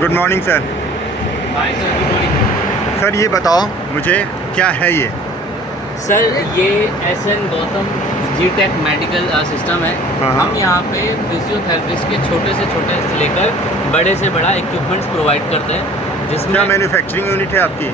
Good morning sir. Hi sir, good morning. Sir ये बताओ मुझे क्या है ये? सर ये SN Gautam G-Tech medical system है। हाँ। हम यहाँ पे फिजियोथेरेपिस्ट के छोटे से छोटे से लेकर बड़े से बड़ा इक्विपमेंट्स प्रोवाइड करते हैं, जिसमें क्या मैन्युफैक्चरिंग यूनिट है आपकी?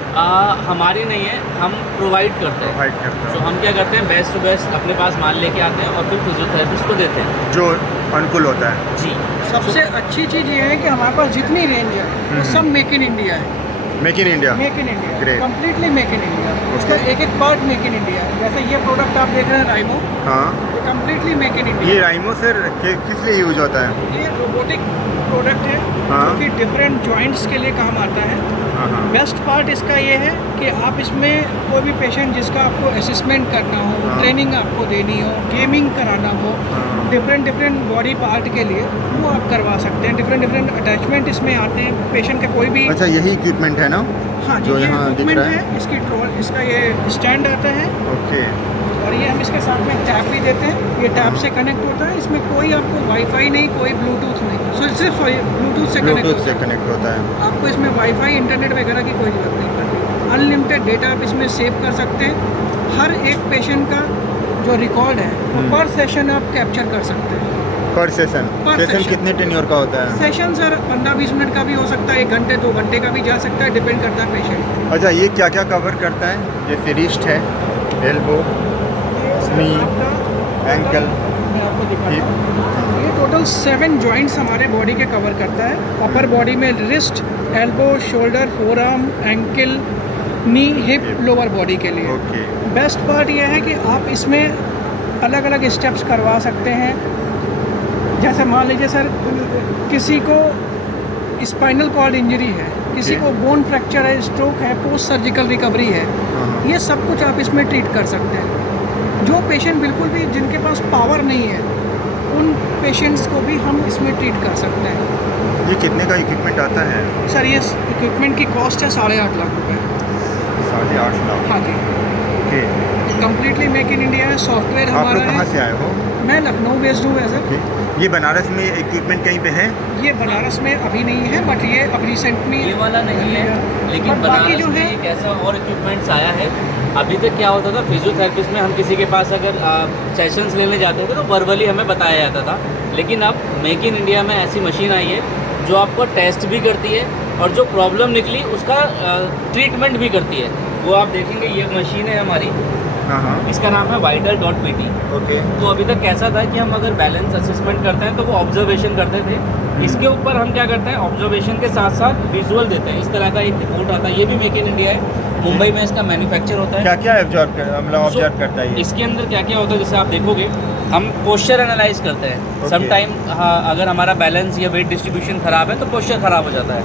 हमारी नहीं है, हम प्रोवाइड करते हैं। प्रोवाइड करते तो हो हम क्या करते हैं, बेस्ट टू बेस्ट अपने पास माल लेके आते हैं और फिर फिजियोथेरेपिस्ट को देते हैं। जो अनुकूल होता है। जी। सबसे अच्छी चीज़ ये है कि हमारे पास जितनी रेंज है वो सब मेक इन इंडिया है। Make in India. Make in India, Great. Completely make in India. उसका एक एक पार्ट मेक इन इंडिया है। जैसे ये प्रोडक्ट आप देख रहे हैं राइमो, हाँ। ये कम्प्लीटली मेक इन ये इंडिया। राइमो सर किस लिए यूज होता है? ये रोबोटिक प्रोडक्ट है हाँ। जो कि डिफरेंट जॉइंट्स के लिए काम आता है। हाँ हाँ। बेस्ट पार्ट इसका ये है कि आप इसमें कोई भी पेशेंट जिसका आपको असेसमेंट करना हो, हाँ। ट्रेनिंग आपको देनी हो, गेमिंग कराना हो, हाँ। डिफरेंट बॉडी पार्ट के लिए वो आप करवा सकते हैं। डिफरेंट अटैचमेंट इसमें आते हैं। पेशेंट का कोई भी, अच्छा यही इक्विपमेंट है ना? हाँ जी, जो ये यहाँ दिख इक्विपमेंट रहा है। है। इसकी ट्रोल, इसका ये स्टैंड आता है ओके। और ये हम इसके साथ में टैब भी देते हैं। ये टैब से कनेक्ट होता है। इसमें कोई आपको वाईफाई नहीं, कोई ब्लूटूथ नहीं, सिर्फ ब्लूटूथ से कनेक्ट ब्लूटूथ होता से है। कनेक्ट होता है। आपको इसमें वाईफाई, इंटरनेट वगैरह की कोई ज़रूरत नहीं पड़ती। अनलिमिटेड डेटा आप इसमें सेव कर सकते हैं। हर एक पेशेंट का जो रिकॉर्ड है वो पर सेशन आप कैप्चर कर सकते हैं। पर सेशन? पर सेशन session। कितने टेन्योर का होता है? सेशन सर 15-20 मिनट का भी हो सकता है, 1 घंटे 2 घंटे का भी जा सकता है, डिपेंड करता है पेशेंट। अच्छा ये क्या क्या कवर करता है? जैसे रिस्ट है, एल्बो, Knee, ankle, मैं आपको दिखाता हूँ। ये टोटल 7 जॉइंट्स हमारे बॉडी के कवर करता है। अपर बॉडी में wrist, elbow, shoulder, forearm, ankle, knee, hip, lower body के लिए। ओके। बेस्ट पार्ट ये है कि आप इसमें अलग अलग स्टेप्स करवा सकते हैं। जैसे मान लीजिए सर, किसी को स्पाइनल कॉर्ड इंजरी है, किसी Okay. को बोन फ्रैक्चर है, स्ट्रोक है, पोस्ट सर्जिकल रिकवरी है, हाँ। ये सब कुछ आप इसमें ट्रीट कर सकते हैं। जो पेशेंट बिल्कुल भी जिनके पास पावर नहीं है, उन पेशेंट्स को भी हम इसमें ट्रीट कर सकते हैं। ये कितने का इक्विपमेंट आता है? सर ये इक्विपमेंट की कॉस्ट है 8.5 लाख रुपए। 8.5 लाख। हाँ जी, okay. Completely make in India है। सॉफ्टवेयर आप लोग हमारा कहाँ है। से आए हो? मैं लखनऊ बेस्ड हूँ एज ओके। ये बनारस में इक्विपमेंट कहीं पे है? ये बनारस में अभी नहीं है, बट ये अब रिसेंटली ये वाला नहीं है, लेकिन बट बाकी बनारस जो में है एक ऐसा और इक्विपमेंट्स आया है। अभी तक क्या होता था, फिजियोथेरेपिस्ट में हम किसी के पास अगर सेशंस लेने जाते थे तो वर्बली हमें बताया जाता था, लेकिन अब मेक इन इंडिया में ऐसी मशीन आई है जो आपको टेस्ट भी करती है और जो प्रॉब्लम निकली उसका ट्रीटमेंट भी करती है। वो आप देखेंगे, ये मशीन है हमारी, हाँ हाँ। इसका नाम है Vital.pt। ओके। तो अभी तक कैसा था कि हम अगर बैलेंस असेसमेंट करते हैं तो वो ऑब्जर्वेशन करते थे। इसके ऊपर हम क्या करते हैं, ऑब्जर्वेशन के साथ साथ विजुअल देते हैं। इस तरह का एक रिपोर्ट आता है, ये भी मेक इन इंडिया है। मुंबई में इसका मैन्युफैक्चर होता है। क्या क्या ऑब्जर्व करता है ये? इसके अंदर क्या क्या होता है, जैसे आप देखोगे, हम पोस्चर एनालाइज करते हैं। Okay. समटाइम अगर हमारा बैलेंस या वेट डिस्ट्रीब्यूशन ख़राब है तो पोस्चर ख़राब हो जाता है,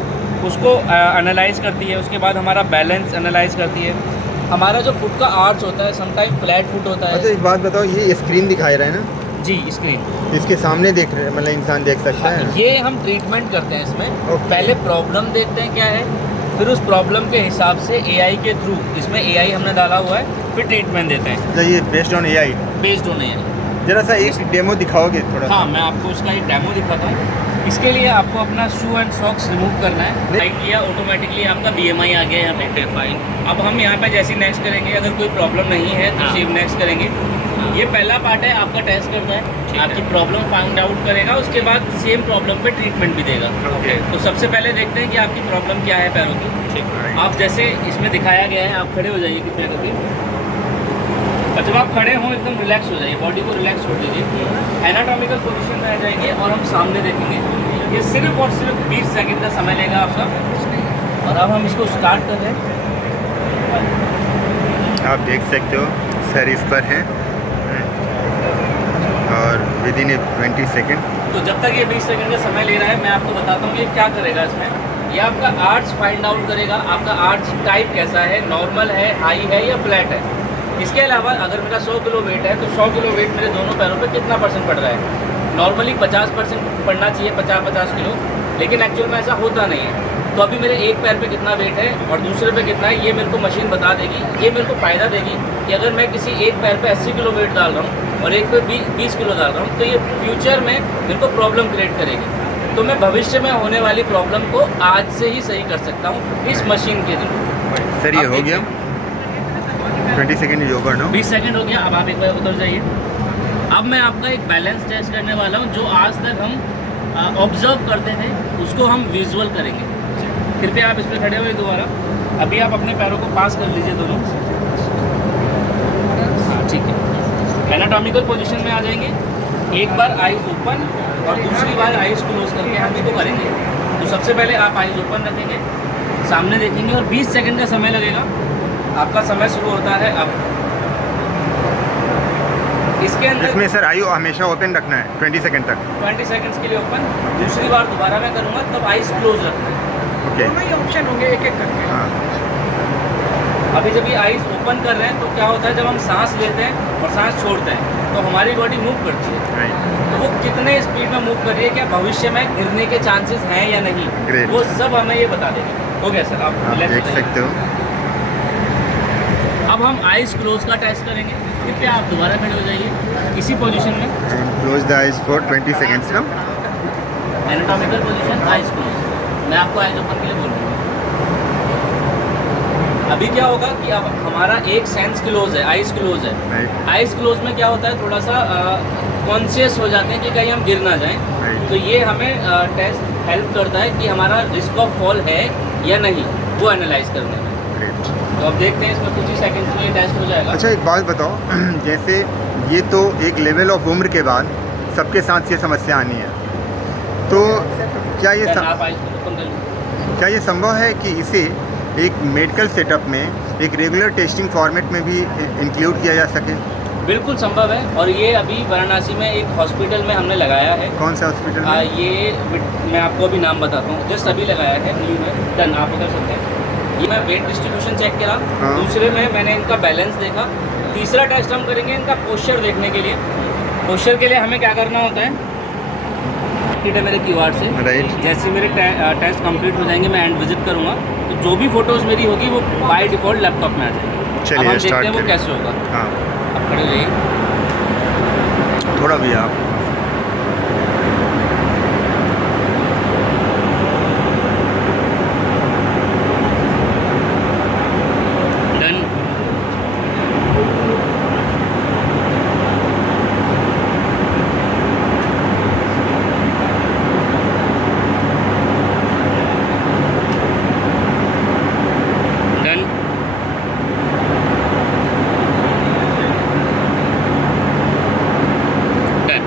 उसको एनालाइज करती है। उसके बाद हमारा बैलेंस एनालाइज करती है। हमारा जो फुट का आर्च होता है, समटाइम फ्लैट फुट होता अच्छा है। एक बात बताओ, ये स्क्रीन दिखाई रहा है ना? जी, स्क्रीन इसके सामने देख रहे, मतलब इंसान देख सकता है? ये हम ट्रीटमेंट करते हैं इसमें। Okay. पहले प्रॉब्लम देखते हैं क्या है, फिर उस प्रॉब्लम के हिसाब से AI के थ्रू, इसमें AI हमने डाला हुआ है, फिर ट्रीटमेंट देते हैं अच्छा ये based on AI। Based on AI। जरा सा एक डेमो दिखाओगे थोड़ा? हाँ, मैं आपको उसका एक डेमो दिखाता हूँ। इसके लिए आपको अपना शू एंड सॉक्स रिमूव करना है। लाइक किया, ऑटोमेटिकली आपका BMI आ गया यहाँ पे फाइन। अब हम यहाँ पे जैसे नेक्स्ट करेंगे, अगर कोई प्रॉब्लम नहीं है तो सेव नेक्स्ट करेंगे। ये पहला पार्ट है, आपका टेस्ट करता है, आपकी प्रॉब्लम फाइंड आउट करेगा, उसके बाद सेम प्रॉब्लम पे ट्रीटमेंट भी देगा। ओके। तो सबसे पहले देखते हैं कि आपकी प्रॉब्लम क्या है पैरों की। आप जैसे इसमें दिखाया गया है, आप खड़े हो जाइए कितने करके, और जब आप खड़े हों एकदम रिलैक्स हो जाइए, बॉडी को रिलैक्स छोड़ दीजिए, एनाटॉमिकल पोजीशन में आ जाएंगे और हम सामने देखेंगे। ये सिर्फ और सिर्फ 20 सेकंड का समय लेगा आपका। और अब हम इसको स्टार्ट कर रहे हैं। आप देख सकते हो सर इस पर हैं और विद इन 20 सेकेंड। तो जब तक ये 20 सेकंड का समय ले रहा है, मैं आपको बताता हूँ ये क्या करेगा इसमें। ये आपका आर्च फाइंड आउट करेगा, आपका आर्च टाइप कैसा है, नॉर्मल है, हाई है या फ्लैट है। इसके अलावा अगर मेरा 100 किलो वेट है तो 100 किलो वेट मेरे दोनों पैरों पे कितना % पड़ रहा है। नॉर्मली 50% पड़ना चाहिए, 50 किलो, लेकिन एक्चुअल में ऐसा होता नहीं है। तो अभी मेरे एक पैर पे कितना वेट है और दूसरे पे कितना है, ये मेरे को मशीन बता देगी। ये मेरे को फ़ायदा देगी कि अगर मैं किसी एक पैर पे 80 किलो वेट डाल रहा हूँ और एक पे 20 किलो डाल रहा हूँ, तो ये फ्यूचर में मेरे को प्रॉब्लम क्रिएट करेगी। तो मैं भविष्य में होने वाली प्रॉब्लम को आज से ही सही कर सकता हूँ इस मशीन के थ्रू। सर ये अब हो गया, 20 second is over no. 20 second हो गया। अब आप एक बार उतर जाइए। अब मैं आपका एक बैलेंस टेस्ट करने वाला हूँ जो आज तक हम ऑब्जर्व करते थे उसको हम विजुअल करेंगे। कृपया आप इस पर खड़े हुए दोबारा। अभी आप अपने पैरों को पास कर लीजिए दोनों। हाँ ठीक है। एनाटॉमिकल पोजीशन में आ जाएंगे। एक बार आइज ओपन और दूसरी बार आइज क्लोज करके हम इसको करेंगे। तो सबसे पहले आप आइज ओपन रखेंगे, सामने देखेंगे और 20 सेकंड का समय लगेगा। आपका समय शुरू होता है अब। इसके अंदर इसमें सर आयु हमेशा ओपन रखना है 20 सेकेंड तक। 20 सेकंड्स के लिए ओपन। दूसरी बार दोबारा मैं करूँगा तब आइज क्लोज रखना है। ओके दोनों ही ऑप्शन होंगे एक एक करके। हाँ अभी जब ये आइज ओपन कर रहे हैं तो क्या होता है, जब हम सांस लेते हैं और सांस छोड़ते हैं तो हमारी बॉडी मूव करती है। राइट। तो वो कितने स्पीड में मूव कर रही है, क्या भविष्य में गिरने के चांसेस हैं या नहीं, Great. वो सब हमें ये बता देंगे। हो गया सर, आप आप लेफ्ट देख जाइए। सकते हो। अब हम आइज क्लोज का टेस्ट करेंगे। कृपया आप दोबारा खड़े हो जाइए इसी पोजीशन में। Close the eyes for 20 seconds ना। Anatomical position eyes close. मैं आपको आइज ओपन के लिए बोलूँगा। अभी क्या होगा कि अब हमारा एक सेंस क्लोज है, आइज क्लोज है। राइट आइज क्लोज में क्या होता है, थोड़ा सा कॉन्शियस हो जाते हैं कि कहीं हम गिर ना जाएं। Right. तो ये हमें टेस्ट हेल्प करता है कि हमारा रिस्क ऑफ फॉल है या नहीं, वो एनालाइज करने में। ग्रेट। तो अब देखते हैं इसमें कुछ ही सेकंड्स में ये टेस्ट हो जाएगा। अच्छा एक बात बताओ, जैसे ये तो एक लेवल ऑफ उम्र के बाद सबके साथ ये समस्या आनी है, तो क्या ये Then आप आइज को ओपन कर लीजिए। क्या ये संभव है कि इसे एक मेडिकल सेटअप में एक रेगुलर टेस्टिंग फॉर्मेट में भी इंक्लूड किया जा सके? बिल्कुल संभव है। और ये अभी वाराणसी में एक हॉस्पिटल में हमने लगाया है। कौन सा हॉस्पिटल में? ये मैं आपको अभी नाम बताता हूँ, जस्ट अभी लगाया है न्यू में। डन, आप कर सकते हैं। ये मैं वेट डिस्ट्रीब्यूशन चेक करा। हाँ। दूसरे में मैंने इनका बैलेंस देखा। तीसरा टेस्ट हम करेंगे इनका पोस्चर देखने के लिए। पोस्चर के लिए हमें क्या करना होता है, ठीक है मेरे क्यूआर से। राइट। जैसे मेरे टेस्ट कंप्लीट हो जाएंगे मैं एंड विजिट करूँगा, तो जो भी फोटोज़ मेरी होगी वो बाय डिफ़ॉल्ट लैपटॉप में आ जाएगी। अब चलिए हम देखते स्टार्ट हैं वो करें। कैसे होगा। हाँ अब खड़े रहिए। थोड़ा भी आप डन। डन। डन।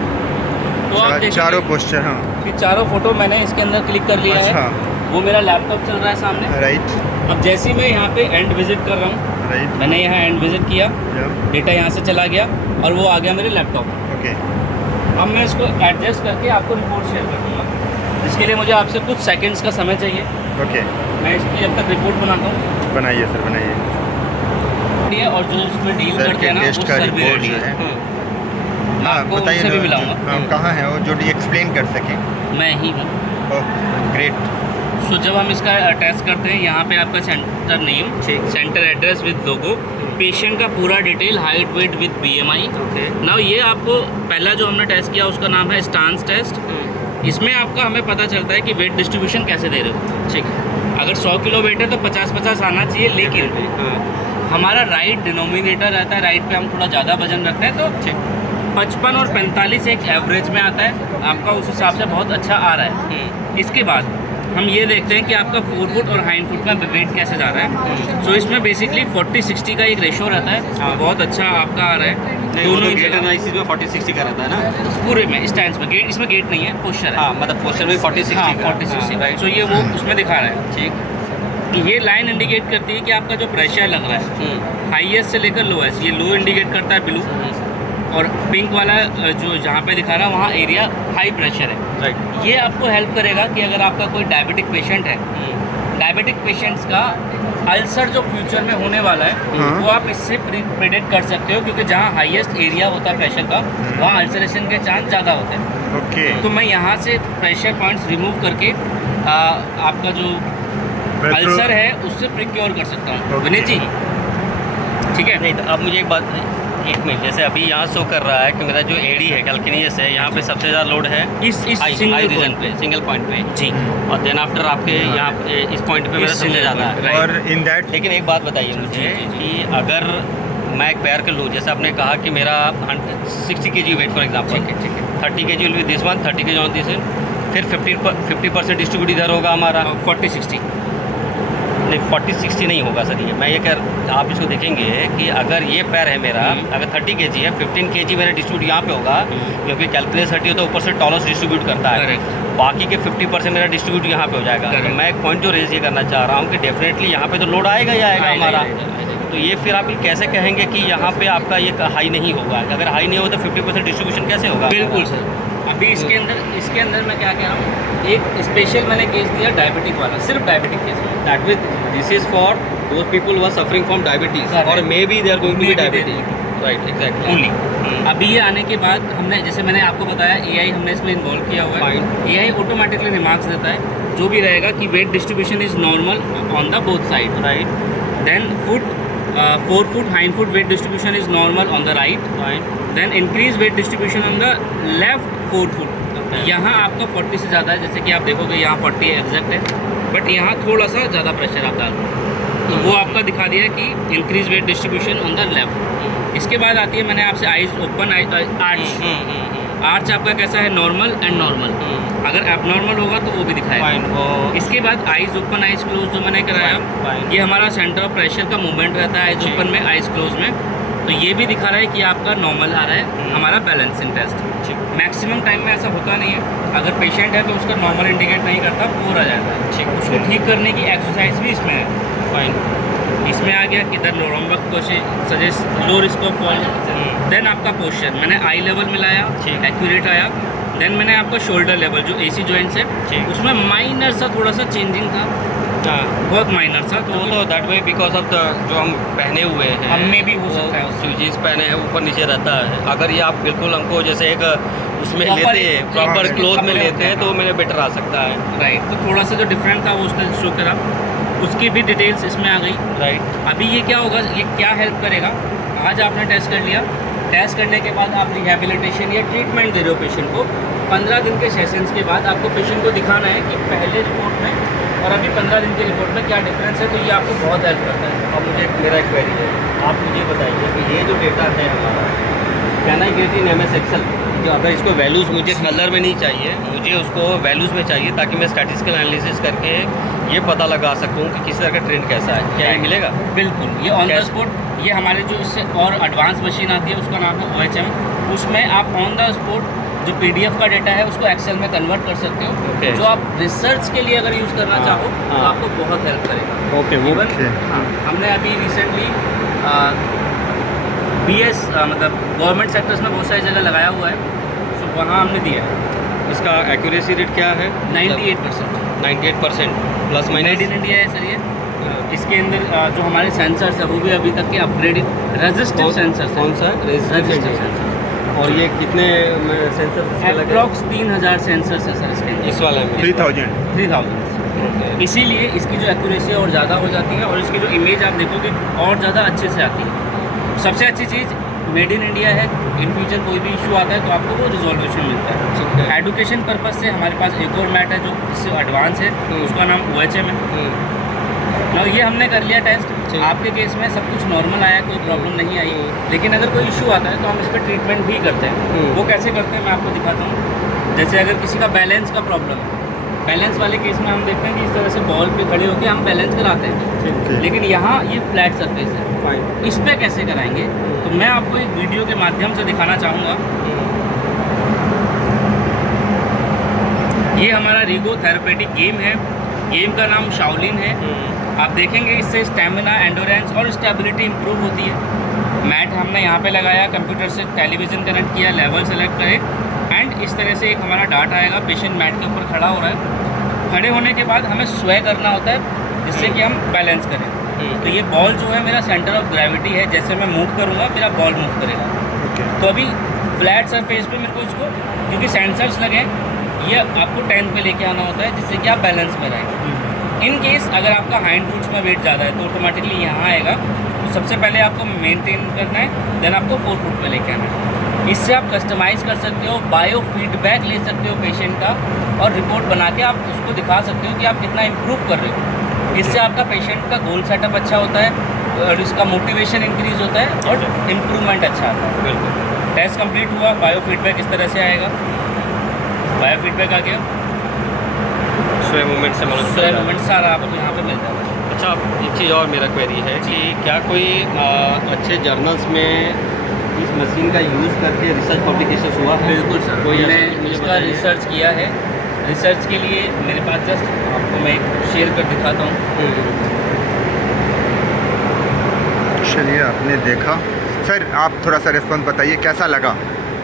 तो आप देखिए चारों पोस्चर। हाँ कि चारों फोटो मैंने इसके अंदर क्लिक कर लिया अच्छा। है। वो मेरा लैपटॉप चल रहा है सामने। राइट अब जैसे ही मैं यहाँ पे एंड विजिट कर रहा हूँ, राइट। मैंने यहाँ एंड विजिट किया, डेटा यहाँ से चला गया और वो आ गया मेरे लैपटॉप में। ओके अब मैं इसको एडजस्ट करके आपको रिपोर्ट शेयर कर दूँगा। इसके लिए मुझे आपसे कुछ सेकंड्स का समय चाहिए। ओके मैं इसकी जब तक रिपोर्ट बनाता हूँ बनाइए सर बनाइए। और जो इसमें डील सर करते के हैं ना टेस्ट वो का सर भी रिपोर्ट रेडी जो है। है। मैं हाँ आपको बताइए उनसे भी ना, मिलाऊंगा। हाँ, कहाँ है वो जो एक्सप्लेन कर सकें? मैं ही हूँ। Oh great. सो जब हम इसका टेस्ट करते हैं, यहाँ पे आपका centre name, centre address with logo, patient का पूरा detail, height weight with BMI. Now ये आपको पहला जो हमने टेस्ट किया उसका नाम है स्टांस टेस्ट। इसमें आपका हमें पता चलता है कि वेट डिस्ट्रीब्यूशन कैसे दे रहे हो। ठीक है, अगर 100 किलो वेट है तो 50-50 आना चाहिए, लेकिन हमारा राइट डिनोमिनेटर रहता है, राइट पे हम थोड़ा ज़्यादा वजन रखते हैं, तो 55 और 45 एक एवरेज में आता है आपका, उस हिसाब से बहुत अच्छा आ रहा है। इसके बाद हम ये देखते हैं कि आपका 4 फुट और हाइंड फुट में वेट कैसे जा रहा है। सो इसमें बेसिकली 40-60 का एक रेशो रहता है, बहुत अच्छा आपका आ रहा है। दोनों ही जगह एनालिसिस में 40-60 का रहता है ना पूरे में स्टैंड में, गेट इसमें गेट नहीं है, पोस्चर है। हाँ, मतलब पोस्टर में 40-60 हाँ, का 40-60 राइट। सो ये वो उसमें दिखा रहा है। ठीक। ये लाइन इंडिकेट करती है कि आपका जो प्रेशर लग रहा है हाईएस्ट से लेकर लोएस्ट, ये लो इंडिकेट करता है ब्लू, और पिंक वाला जो जहाँ पे दिखा रहा है वहाँ एरिया हाई प्रेशर है। राइट। ये आपको हेल्प करेगा कि अगर आपका कोई डायबिटिक पेशेंट है, डायबिटिक पेशेंट्स का अल्सर जो फ्यूचर में होने वाला है हाँ। वो आप इससे प्रिडिक्ट कर सकते हो, क्योंकि जहाँ हाईएस्ट एरिया होता है प्रेशर का वहाँ अल्सरेशन के चांस ज़्यादा होते हैं। ओके तो मैं यहाँ से प्रेशर पॉइंट्स रिमूव करके आपका जो अल्सर है उससे प्रिक्योर कर सकता हूँ। Okay. विनीत जी, ठीक है। नहीं तो आप मुझे एक बात एक मिनट, जैसे अभी यहाँ शो कर रहा है कि मेरा जो एडी है कैल्किनियस है, यहाँ पे सबसे ज़्यादा लोड है इस हाई single रीजन point पे, सिंगल पॉइंट पे जी। और देन आफ्टर आपके यहाँ पे इस पॉइंट पे मेरा सबसे single ज़्यादा point, है। right। और इन दैट लेकिन एक बात बताइए मुझे कि अगर मैं एक पैर के लूँ, जैसे आपने कहा कि मेरा 60 kg वेट फॉर एग्जाम्पल, ठीक है 30 kg will be this one, 30 kg on this one, फिर 50% डिस्ट्रीब्यूट इधर होगा हमारा। 40-60 नहीं 40-60 नहीं होगा सर, ये मैं ये कह, आप इसको देखेंगे कि अगर ये पैर है मेरा, अगर 30 kg है, 15 kg मेरा डिस्ट्रीब्यूट यहाँ पे होगा, क्योंकि कैलकुलेस 30 होता है, ऊपर से टॉलस डिस्ट्रीब्यूट करता है, Correct। बाकी के 50% मेरा डिस्ट्रीब्यूट यहाँ पे हो जाएगा। तो Correct। मैं एक पॉइंट जो रेज ये करना चाह रहा हूँ कि डेफिनेटली यहाँ पे तो लोड आएगा ही आएगा हमारा। तो ये फिर आप कैसे कहेंगे कि यहाँ पे आपका ये हाई नहीं होगा? अगर हाई नहीं होगा तो 50% डिस्ट्रीब्यूशन कैसे होगा? बिल्कुल सर। अभी इसके अंदर मैं क्या कह रहा हूँ, एक स्पेशल मैंने केस दिया डायबिटिक वाला, सिर्फ डायबिटिक केस में। That means this is for those people who are suffering from diabetes और maybe they are going to be diabetes, right? Exactly only. अभी ये आने के बाद हमने, जैसे मैंने आपको बताया, एआई हमने इसमें इन्वॉल्व किया हुआ है। एआई ऑटोमेटिकली रिमार्क्स देता है जो भी रहेगा कि weight distribution is normal on the both side, right. Then foot 4 foot hind foot weight distribution is normal on the right, then increase weight distribution on the left 4 foot। यहाँ आपका 40 से ज़्यादा है, जैसे कि आप देखोगे यहाँ 40 एग्जैक्ट है, बट यहाँ थोड़ा सा ज़्यादा प्रेशर आता है, तो वो आपका दिखा दिया है कि increase wait distribution on the left. इसके बाद आती है, मैंने आपसे आइज ओपन आर्च आपका कैसा है, नॉर्मल एंड नॉर्मल। अगर एबनॉर्मल होगा तो वो भी दिखाएगा। इसके बाद आइज ओपन आइज क्लोज जो मैंने कराया, ये हमारा सेंटर ऑफ प्रेशर का मूवमेंट रहता है आइज ओपन में, आइज क्लोज में, तो ये भी दिखा रहा है कि आपका नॉर्मल आ रहा है हमारा बैलेंसिंग टेस्ट। मैक्सिमम टाइम में ऐसा होता नहीं है, अगर पेशेंट है तो उसका नॉर्मल इंडिकेट नहीं करता, पोर आ जाता है। उसको ठीक करने की एक्सरसाइज भी इसमें है। फाइन। इसमें आ गया किधर लोरम्बक को suggest low risk of fall. Then आपका पोस्चर मैंने आई लेवल मिलाया, एक्यूरेट आया। देन मैंने आपका शोल्डर लेवल जो एसी जॉइंट्स है उसमें माइनर सा थोड़ा सा चेंजिंग था, बहुत माइनर सा, तो that way because of the जो हम पहने हुए हैं, हम में भी हो सकता है, स्विचेस पहने हैं ऊपर नीचे रहता है। अगर ये आप बिल्कुल हमको जैसे एक उसमें लेते हैं, प्रॉपर क्लोथ में लेते हैं, तो मेरे बेटर आ सकता है, राइट। तो थोड़ा सा जो डिफरेंट था वो उसने शो करा, उसकी भी डिटेल्स इसमें आ गई, राइट। अभी ये क्या होगा, ये क्या हेल्प करेगा, आज आपने टेस्ट कर लिया, टेस्ट करने के बाद आप रिहेबिलिटेशन या ट्रीटमेंट दे रहे हो पेशेंट को, 15 दिन के सेशंस के बाद आपको पेशेंट को दिखाना है कि पहले रिपोर्ट में और अभी 15 दिन की रिपोर्ट में क्या डिफरेंस है, तो ये आपको बहुत हेल्प करता है। अब मुझे मेरा एक क्वेरी है, आप मुझे बताइए कि ये जो डेटा है हमारा, can I get in MS Excel? जो अगर इसको वैल्यूज़ मुझे कलर में नहीं चाहिए, मुझे उसको वैल्यूज़ में चाहिए, ताकि मैं स्टैटिस्टिकल एनालिसिस करके ये पता लगा सकूं कि किस तरह का ट्रेंड कैसा है, क्या ये मिलेगा? बिल्कुल, ये ऑन द स्पॉट, ये हमारे जो इससे और एडवांस मशीन आती है उसका नाम है OHM, उसमें आप ऑन द स्पॉट जो PDF का डेटा है उसको एक्सेल में कन्वर्ट कर सकते हो, जो आप रिसर्च के लिए अगर यूज़ करना चाहो तो आपको बहुत हेल्प करेगा। ओके, वो हमने अभी रिसेंटली BS मतलब गवर्नमेंट सेक्टर्स में बहुत सारी जगह लगाया हुआ है, तो वहाँ हमने दिया है। इसका एक्यूरेसी रेट क्या है? 98%। 98% प्लस मेड माइनस इन इंडिया है सर ये। इसके अंदर जो हमारे सेंसर्स है वो भी अभी तक के अपग्रेडेड रेजिस्टिव सेंसर्स। कौन सा? Resistive sensor. और ये कितने सेंसर इसमें लगे? अप्रॉक्स 3000 सेंसर्स है सर इसके अंदर। इस वाले में 3000। इसीलिए इसकी जो एक्यूरेसी और ज़्यादा हो जाती है और इसकी जो इमेज आप देखोगे और ज़्यादा अच्छे से आती है। सबसे अच्छी चीज़ मेड इन इंडिया है, इन फ्यूचर कोई भी इशू आता है तो आपको वो रिजोल्यूशन मिलता है। एडुकेशन पर्पज़ से हमारे पास एक और मैट है जो इससे एडवांस है, उसका नाम OHM है। और ये हमने कर लिया टेस्ट, आपके केस में सब कुछ नॉर्मल आया, कोई प्रॉब्लम नहीं आई, लेकिन अगर कोई इशू आता है तो हम इस पर ट्रीटमेंट भी करते हैं। वो कैसे करते हैं मैं आपको दिखाता हूँ। जैसे अगर किसी का बैलेंस का प्रॉब्लम है, बैलेंस वाले केस में हम देखते हैं कि इस तरह से बॉल पे खड़े होकर हम बैलेंस कराते हैं, लेकिन यहाँ ये फ्लैट सरफेस है, इस पर कैसे कराएंगे तो मैं आपको एक वीडियो के माध्यम से दिखाना चाहूँगा। ये हमारा रीगो थेरेपेटिक गेम है, गेम का नाम शाओलिन है। आप देखेंगे इससे स्टेमिना, एंडोरेंस और स्टेबिलिटी इंप्रूव होती है। मैट हमने यहाँ पे लगाया, कंप्यूटर से टेलीविज़न कनेक्ट किया, लेवल सेलेक्ट करे एंड इस तरह से एक हमारा डाट आएगा, पेशेंट मैट के ऊपर खड़ा हो रहा है। खड़े होने के बाद हमें स्वे करना होता है जिससे कि हम बैलेंस करें। तो ये बॉल जो है मेरा सेंटर ऑफ ग्रेविटी है, जैसे मैं मूव करूँगा मेरा बॉल मूव करेगा। तो अभी फ्लैट सरफेस पे मेरे को इसको, क्योंकि सेंसर्स लगे, ये आपको 10 पे लेके आना होता है जिससे कि आप बैलेंस में रहें। इन केस अगर आपका हाइंड फुट्स में वेट ज़्यादा है तो ऑटोमेटिकली यहाँ आएगा, तो सबसे पहले आपको मेंटेन करना है, देन आपको 4 फुट पे लेके आना है। इससे आप कस्टमाइज कर सकते हो, बायो फीडबैक ले सकते हो पेशेंट का, और रिपोर्ट बना के आप उसको दिखा सकते हो कि आप कितना इम्प्रूव कर रहे हो। इससे आपका पेशेंट का गोल सेटअप अच्छा होता है और इसका मोटिवेशन इंक्रीज होता है और इम्प्रूवमेंट अच्छा आता है। बिल्कुल। टेस्ट कंप्लीट हुआ, बायो फीडबैक इस तरह से आएगा। बायो फीडबैक आ गया, स्वे मूवमेंट से मालूम चल रहा है। मूवमेंट सारा आपको यहाँ पे मिलता है। अच्छा, एक चीज़ और मेरा क्वेरी है कि क्या कोई अच्छे जर्नल्स में इस मशीन का यूज़ करके रिसर्च पब्लिकेशन हुआ है? बिल्कुल सर, कोई ऐसा मैंने मुझे इसका बताइए। रिसर्च किया है। रिसर्च के लिए मेरे पास जस्ट आपको मैं शेयर कर दिखाता हूँ। चलिए, आपने देखा सर, आप थोड़ा सा रिस्पॉन्स बताइए कैसा लगा।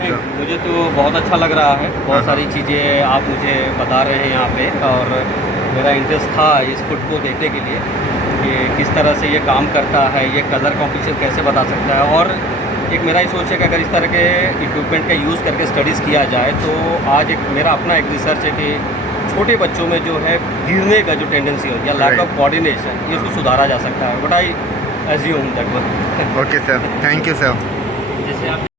नहीं, मुझे तो बहुत अच्छा लग रहा है। बहुत हाँ। सारी चीज़ें आप मुझे बता रहे हैं यहाँ पे, और मेरा इंटरेस्ट था इस फुट को देखने के लिए कि किस तरह से ये काम करता है, ये कलर कॉम्पिटिशन कैसे बता सकता है। और एक मेरा ही सोच है कि अगर इस तरह के इक्विपमेंट का यूज़ करके स्टडीज़ किया जाए तो आज एक मेरा अपना एक रिसर्च है कि छोटे बच्चों में जो है गिरने का जो टेंडेंसी हो या लैक ऑफ कोऑर्डिनेशन, ये उसको सुधारा जा सकता है। But I assume that one. Okay sir, thank you sir. जैसे आप